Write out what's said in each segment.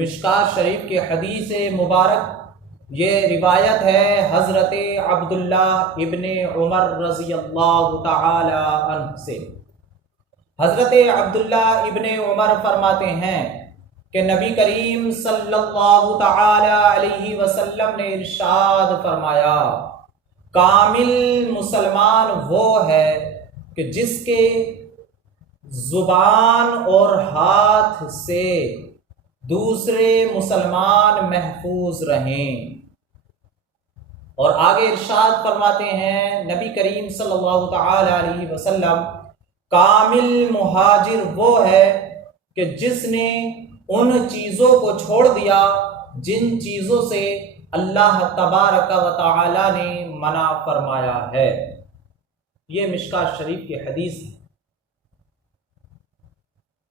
مشکات شریف کے حدیث مبارک یہ روایت ہے حضرت عبداللہ ابن عمر رضی اللہ تعالی عنہ سے۔ حضرت عبداللہ ابن عمر فرماتے ہیں کہ نبی کریم صلی اللہ تعالی علیہ وسلم نے ارشاد فرمایا، کامل مسلمان وہ ہے کہ جس کے زبان اور ہاتھ سے دوسرے مسلمان محفوظ رہیں۔ اور آگے ارشاد فرماتے ہیں نبی کریم صلی اللہ تعالی علیہ وسلم، کامل مہاجر وہ ہے کہ جس نے ان چیزوں کو چھوڑ دیا جن چیزوں سے اللہ تبارک و تعالی نے منع فرمایا ہے۔ یہ مشکات شریف کی حدیث ہے۔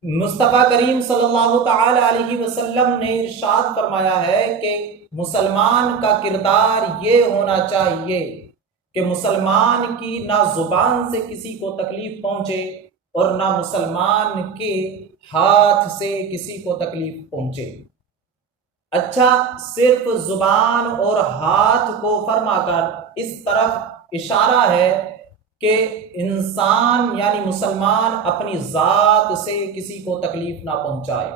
مصطفیٰ کریم صلی اللہ تعالی علیہ وسلم نے ارشاد فرمایا ہے کہ مسلمان کا کردار یہ ہونا چاہیے کہ مسلمان کی نہ زبان سے کسی کو تکلیف پہنچے اور نہ مسلمان کے ہاتھ سے کسی کو تکلیف پہنچے۔ اچھا، صرف زبان اور ہاتھ کو فرما کر اس طرف اشارہ ہے کہ انسان یعنی مسلمان اپنی ذات سے کسی کو تکلیف نہ پہنچائے۔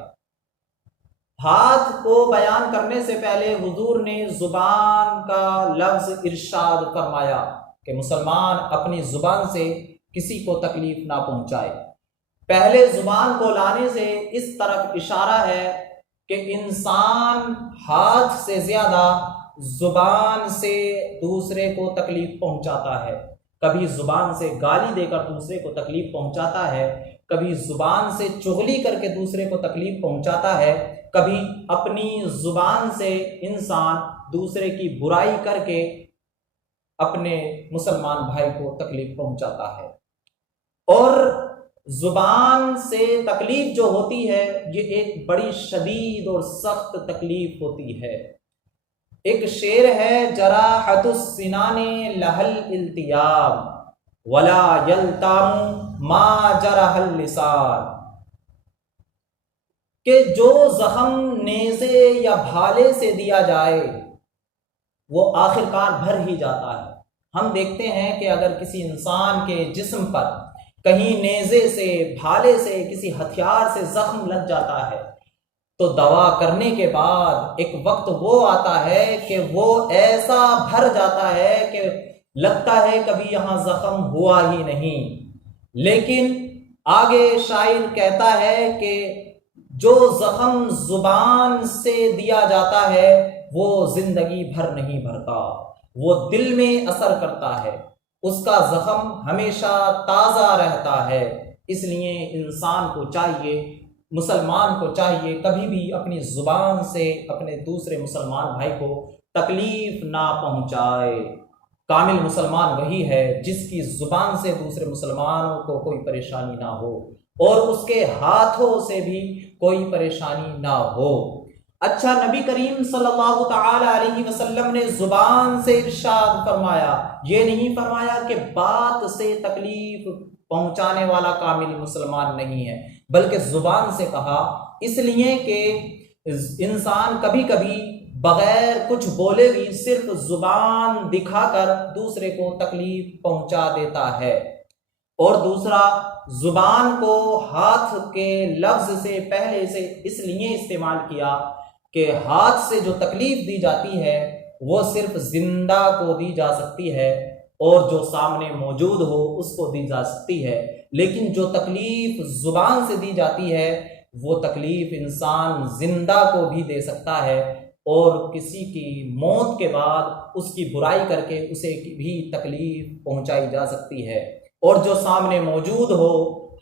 ہاتھ کو بیان کرنے سے پہلے حضور نے زبان کا لفظ ارشاد فرمایا کہ مسلمان اپنی زبان سے کسی کو تکلیف نہ پہنچائے۔ پہلے زبان کو لانے سے اس طرف اشارہ ہے کہ انسان ہاتھ سے زیادہ زبان سے دوسرے کو تکلیف پہنچاتا ہے۔ کبھی زبان سے گالی دے کر دوسرے کو تکلیف پہنچاتا ہے، کبھی زبان سے چغلی کر کے دوسرے کو تکلیف پہنچاتا ہے، کبھی اپنی زبان سے انسان دوسرے کی برائی کر کے اپنے مسلمان بھائی کو تکلیف پہنچاتا ہے۔ اور زبان سے تکلیف جو ہوتی ہے یہ ایک بڑی شدید اور سخت تکلیف ہوتی ہے۔ ایک شعر ہے، جراحت السنان لہل التیام ولا یلتام ما جرح اللسان، کہ جو زخم نیزے یا بھالے سے دیا جائے وہ آخرکار بھر ہی جاتا ہے۔ ہم دیکھتے ہیں کہ اگر کسی انسان کے جسم پر کہیں نیزے سے، بھالے سے، کسی ہتھیار سے زخم لگ جاتا ہے تو دوا کرنے کے بعد ایک وقت وہ آتا ہے کہ وہ ایسا بھر جاتا ہے کہ لگتا ہے کبھی یہاں زخم ہوا ہی نہیں۔ لیکن آگے شاعر کہتا ہے کہ جو زخم زبان سے دیا جاتا ہے وہ زندگی بھر نہیں بھرتا، وہ دل میں اثر کرتا ہے، اس کا زخم ہمیشہ تازہ رہتا ہے۔ اس لیے انسان کو چاہیے، مسلمان کو چاہیے، کبھی بھی اپنی زبان سے اپنے دوسرے مسلمان بھائی کو تکلیف نہ پہنچائے۔ کامل مسلمان وہی ہے جس کی زبان سے دوسرے مسلمانوں کو کوئی پریشانی نہ ہو اور اس کے ہاتھوں سے بھی کوئی پریشانی نہ ہو۔ اچھا، نبی کریم صلی اللہ تعالی علیہ وسلم نے زبان سے ارشاد فرمایا، یہ نہیں فرمایا کہ بات سے تکلیف پہنچانے والا کامل مسلمان نہیں ہے، بلکہ زبان سے کہا، اس لیے کہ انسان کبھی کبھی بغیر کچھ بولے بھی صرف زبان دکھا کر دوسرے کو تکلیف پہنچا دیتا ہے۔ اور دوسرا، زبان کو ہاتھ کے لفظ سے پہلے سے اس لیے استعمال کیا کہ ہاتھ سے جو تکلیف دی جاتی ہے وہ صرف زندہ کو دی جا سکتی ہے اور جو سامنے موجود ہو اس کو دی جا سکتی ہے، لیکن جو تکلیف زبان سے دی جاتی ہے وہ تکلیف انسان زندہ کو بھی دے سکتا ہے، اور کسی کی موت کے بعد اس کی برائی کر کے اسے بھی تکلیف پہنچائی جا سکتی ہے، اور جو سامنے موجود ہو،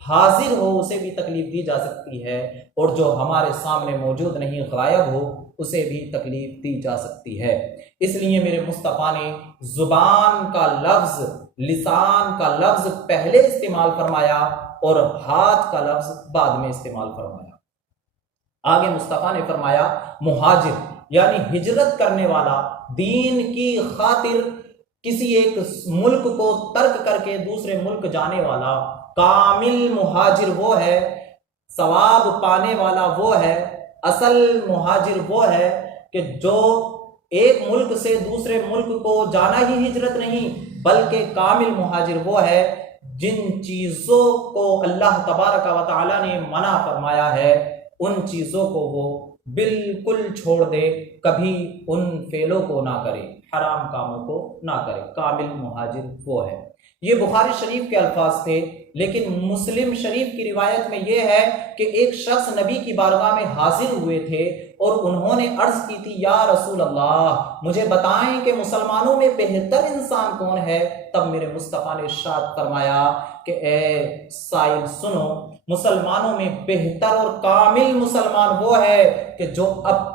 حاضر ہو، اسے بھی تکلیف دی جا سکتی ہے، اور جو ہمارے سامنے موجود نہیں، غائب ہو، اسے بھی تکلیف دی جا سکتی ہے۔ اس لیے میرے مصطفیٰ نے زبان کا لفظ، لسان کا لفظ پہلے استعمال فرمایا اور ہاتھ کا لفظ بعد میں استعمال فرمایا۔ آگے مصطفیٰ نے فرمایا، مہاجر یعنی ہجرت کرنے والا، دین کی خاطر کسی ایک ملک کو ترک کر کے دوسرے ملک جانے والا، کامل مہاجر وہ ہے، ثواب پانے والا وہ ہے، اصل مہاجر وہ ہے کہ جو ایک ملک سے دوسرے ملک کو جانا ہی ہجرت نہیں، بلکہ کامل مہاجر وہ ہے جن چیزوں کو اللہ تبارک و تعالی نے منع فرمایا ہے ان چیزوں کو وہ بالکل چھوڑ دے، کبھی ان فعلوں کو نہ کرے، حرام کاموں کو نہ کرے۔ کامل مہاجر وہ ہے۔ یہ بخاری شریف کے الفاظ تھے، لیکن مسلم شریف کی روایت میں یہ ہے کہ ایک شخص نبی کی بارگاہ میں حاضر ہوئے تھے اور انہوں نے عرض کی تھی، یا رسول اللہ مجھے بتائیں کہ مسلمانوں میں بہتر انسان کون ہے؟ تب میرے مصطفیٰ نے ارشاد فرمایا کہ اے سائل سنو، مسلمانوں میں بہتر اور کامل مسلمان وہ ہے کہ جو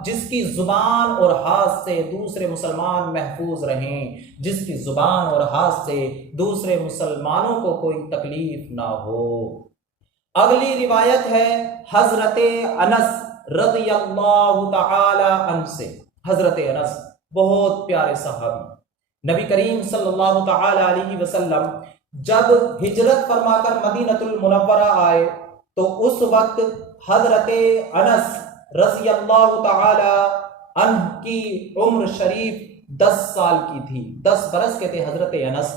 جس کی زبان اور ہاتھ سے دوسرے مسلمان محفوظ رہیں، جس کی زبان اور ہاتھ سے دوسرے مسلمانوں کو کوئی تکلیف نہ ہو۔ اگلی روایت ہے حضرت انس رضی اللہ تعالی عنہ سے۔ حضرت انس بہت پیارے صحابی، نبی کریم صلی اللہ تعالی علیہ وسلم جب ہجرت فرما کر مدینۃ المنورہ آئے تو اس وقت حضرت انس رضی اللہ تعالی عنہ کی عمر شریف 10 سال کی تھی، 10 برس کے تھے حضرت انس۔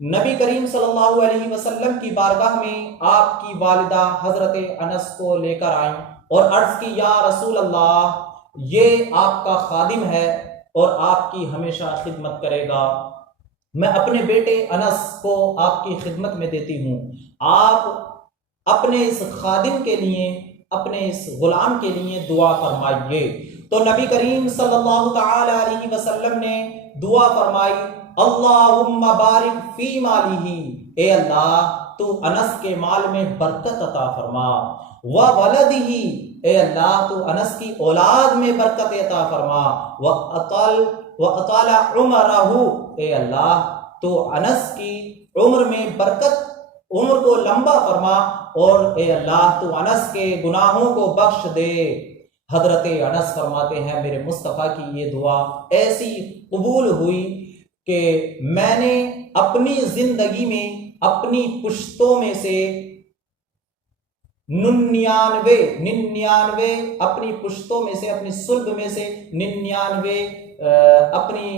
نبی کریم صلی اللہ علیہ وسلم کی بارگاہ میں آپ کی والدہ حضرت انس کو لے کر آئیں اور عرض کی، یا رسول اللہ یہ آپ کا خادم ہے اور آپ کی ہمیشہ خدمت کرے گا، میں اپنے بیٹے انس کو آپ کی خدمت میں دیتی ہوں، آپ اپنے اس خادم کے لیے، اپنے اس غلام کے لیے دعا فرمائیے۔ تو نبی کریم صلی اللہ تعالی علیہ وسلم نے دعا فرمائی، اللہم بارک فی مالہ، اے اللہ تو انس کے مال میں برکت عطا فرما، وولدہ، اے اللہ تو انس کی اولاد میں برکت عطا فرما، وَأَطَالَ عُمَرَهُ، اے اللہ تو انس کی عمر میں برکت، عمر کو لمبا فرما، اور اے اللہ تو انس کے گناہوں کو بخش دے۔ حضرت انس فرماتے ہیں میرے مصطفیٰ کی یہ دعا ایسی قبول ہوئی کہ میں نے اپنی زندگی میں اپنی پشتوں میں سے 99 اپنی پشتوں میں سے، اپنی صلب میں سے 99 اپنی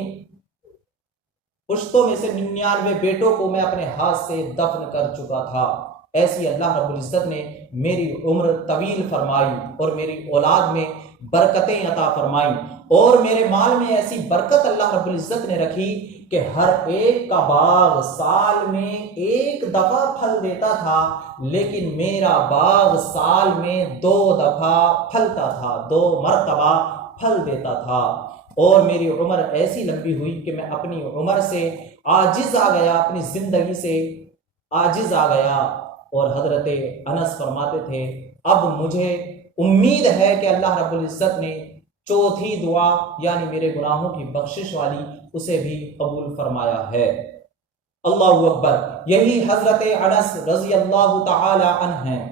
پشتوں میں سے 99 بیٹوں کو میں اپنے ہاتھ سے دفن کر چکا تھا۔ ایسی اللہ رب العزت نے میری عمر طویل فرمائی اور میری اولاد میں برکتیں عطا فرمائی، اور میرے مال میں ایسی برکت اللہ رب العزت نے رکھی کہ ہر ایک کا باغ سال میں ایک دفعہ پھل دیتا تھا، لیکن میرا باغ سال میں 2 دفعہ پھلتا تھا، 2 مرتبہ پھل دیتا تھا، اور میری عمر ایسی لمبی ہوئی کہ میں اپنی عمر سے عاجز آ گیا، اپنی زندگی سے عاجز آ گیا۔ اور حضرت انس فرماتے تھے اب مجھے امید ہے کہ اللہ رب العزت نے چوتھی دعا یعنی میرے گناہوں کی بخشش والی اسے بھی قبول فرمایا ہے۔ اللہ اکبر۔ یہی حضرت انس رضی اللہ تعالی عنہ ہیں،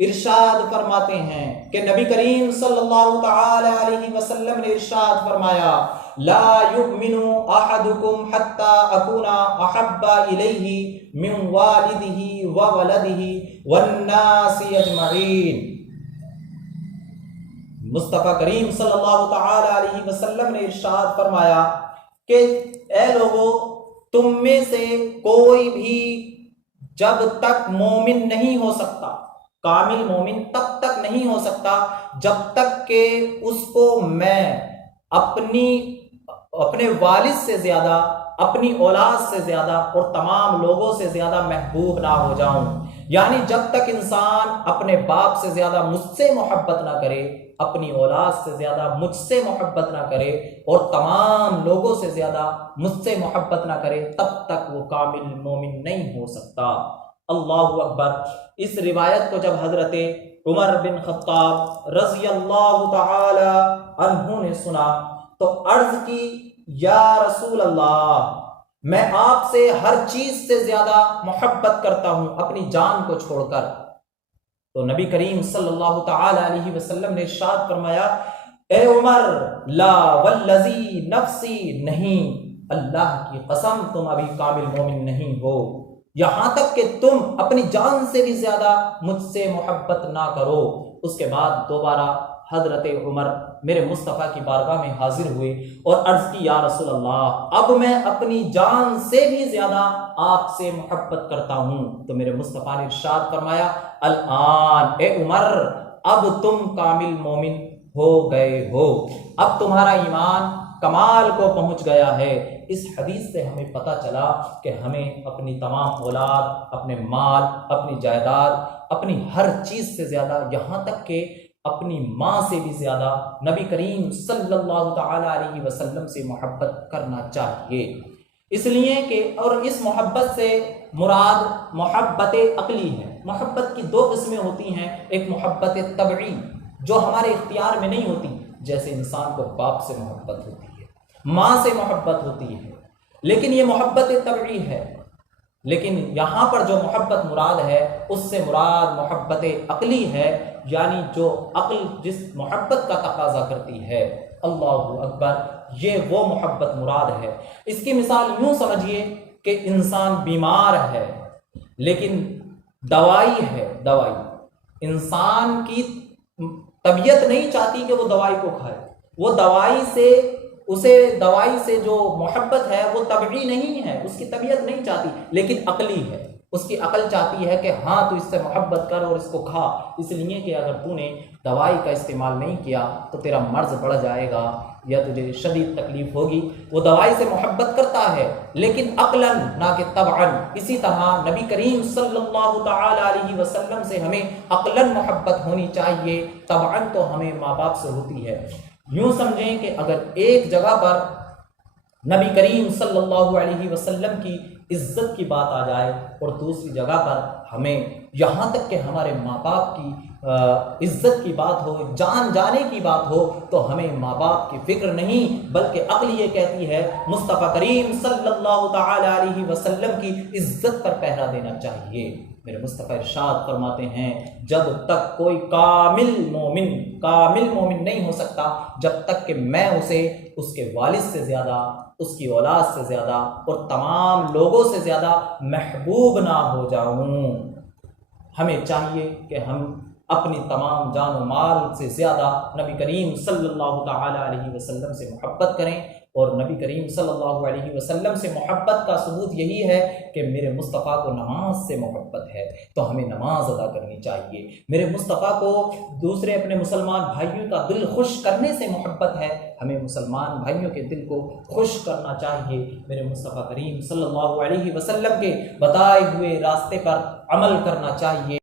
ارشاد فرماتے ہیں کہ نبی کریم صلی اللہ تعالی علیہ وسلم نے ارشاد فرمایا، لا یؤمن احدکم حتی اکون احب الیہ من والدہ وولدہ والناس اجمعین۔ مصطفیٰ کریم صلی اللہ تعالی علیہ وسلم نے ارشاد فرمایا کہ اے لوگو، تم میں سے کوئی بھی جب تک مومن نہیں ہو سکتا، کامل مومن تب تک نہیں ہو سکتا جب تک کہ اس کو میں اپنے والد سے زیادہ، اپنی اولاد سے زیادہ اور تمام لوگوں سے زیادہ محبوب نہ ہو جاؤں۔ یعنی جب تک انسان اپنے باپ سے زیادہ مجھ سے محبت نہ کرے، اپنی اولاد سے زیادہ مجھ سے محبت نہ کرے، اور تمام لوگوں سے زیادہ مجھ سے محبت نہ کرے، تب تک وہ کامل مومن نہیں ہو سکتا۔ اللہ اکبر۔ اس روایت کو جب حضرت عمر بن خطاب رضی اللہ تعالی عنہ نے سنا تو عرض کی، یا رسول اللہ میں آپ سے ہر چیز سے زیادہ محبت کرتا ہوں اپنی جان کو چھوڑ کر۔ تو نبی کریم صلی اللہ تعالی علیہ وسلم نے ارشاد فرمایا، اے عمر لا والذی نفسی، نہیں، اللہ کی قسم تم ابھی کامل مومن نہیں ہو، یہاں تک کہ تم اپنی جان سے بھی زیادہ مجھ سے محبت نہ کرو۔ اس کے بعد دوبارہ حضرت عمر میرے مصطفیٰ کی بارگاہ میں حاضر ہوئے اور عرض کی یا رسول اللہ اب میں اپنی جان سے بھی زیادہ آپ سے محبت کرتا ہوں۔ تو میرے مصطفیٰ نے ارشاد فرمایا الآن اے عمر اب تم کامل مومن ہو گئے ہو، اب تمہارا ایمان کمال کو پہنچ گیا ہے۔ اس حدیث سے ہمیں پتہ چلا کہ ہمیں اپنی تمام اولاد، اپنے مال، اپنی جائیداد، اپنی ہر چیز سے زیادہ، یہاں تک کہ اپنی ماں سے بھی زیادہ نبی کریم صلی اللہ تعالی علیہ وسلم سے محبت کرنا چاہیے۔ اس لیے کہ اور اس محبت سے مراد محبت عقلی ہے۔ محبت کی دو قسمیں ہوتی ہیں، ایک محبت طبعی جو ہمارے اختیار میں نہیں ہوتی، جیسے انسان کو باپ سے محبت ہوتی ہے، ماں سے محبت ہوتی ہے، لیکن یہ محبت طبعی ہے۔ لیکن یہاں پر جو محبت مراد ہے اس سے مراد محبت عقلی ہے، یعنی جو عقل جس محبت کا تقاضا کرتی ہے۔ اللہ اکبر، یہ وہ محبت مراد ہے۔ اس کی مثال یوں سمجھیے کہ انسان بیمار ہے لیکن دوائی ہے، دوائی انسان کی طبیعت نہیں چاہتی کہ وہ دوائی کو کھائے، وہ دوائی سے جو محبت ہے وہ طبعی نہیں ہے، اس کی طبیعت نہیں چاہتی، لیکن عقلی ہے۔ اس کی عقل چاہتی ہے کہ ہاں تو اس سے محبت کر اور اس کو کھا، اس لیے کہ اگر تو نے دوائی کا استعمال نہیں کیا تو تیرا مرض بڑھ جائے گا یا تجھے شدید تکلیف ہوگی۔ وہ دوائی سے محبت کرتا ہے لیکن عقلاً نہ کہ طبعاً۔ اسی طرح نبی کریم صلی اللہ تعالی علیہ وسلم سے ہمیں عقلاً محبت ہونی چاہیے، طبعاً تو ہمیں ماں باپ سے ہوتی ہے۔ یوں سمجھیں کہ اگر ایک جگہ پر نبی کریم صلی اللہ علیہ وسلم کی عزت کی بات آ جائے اور دوسری جگہ پر ہمیں یہاں تک کہ ہمارے ماں باپ کی عزت کی بات ہو، جان جانے کی بات ہو، تو ہمیں ماں باپ کی فکر نہیں بلکہ عقل یہ کہتی ہے مصطفیٰ کریم صلی اللہ تعالی علیہ وسلم کی عزت پر پہرا دینا چاہیے۔ میرے مصطفیٰ ارشاد فرماتے ہیں جب تک کوئی کامل مومن نہیں ہو سکتا جب تک کہ میں اسے اس کے والد سے زیادہ، اس کی اولاد سے زیادہ اور تمام لوگوں سے زیادہ محبوب نہ ہو جاؤں۔ ہمیں چاہیے کہ ہم اپنی تمام جان و مال سے زیادہ نبی کریم صلی اللہ تعالی علیہ وسلم سے محبت کریں، اور نبی کریم صلی اللہ علیہ وسلم سے محبت کا ثبوت یہی ہے کہ میرے مصطفیٰ کو نماز سے محبت ہے تو ہمیں نماز ادا کرنی چاہیے۔ میرے مصطفیٰ کو دوسرے اپنے مسلمان بھائیوں کا دل خوش کرنے سے محبت ہے، ہمیں مسلمان بھائیوں کے دل کو خوش کرنا چاہیے۔ میرے مصطفیٰ کریم صلی اللہ علیہ وسلم کے بتائے ہوئے راستے پر عمل کرنا چاہیے۔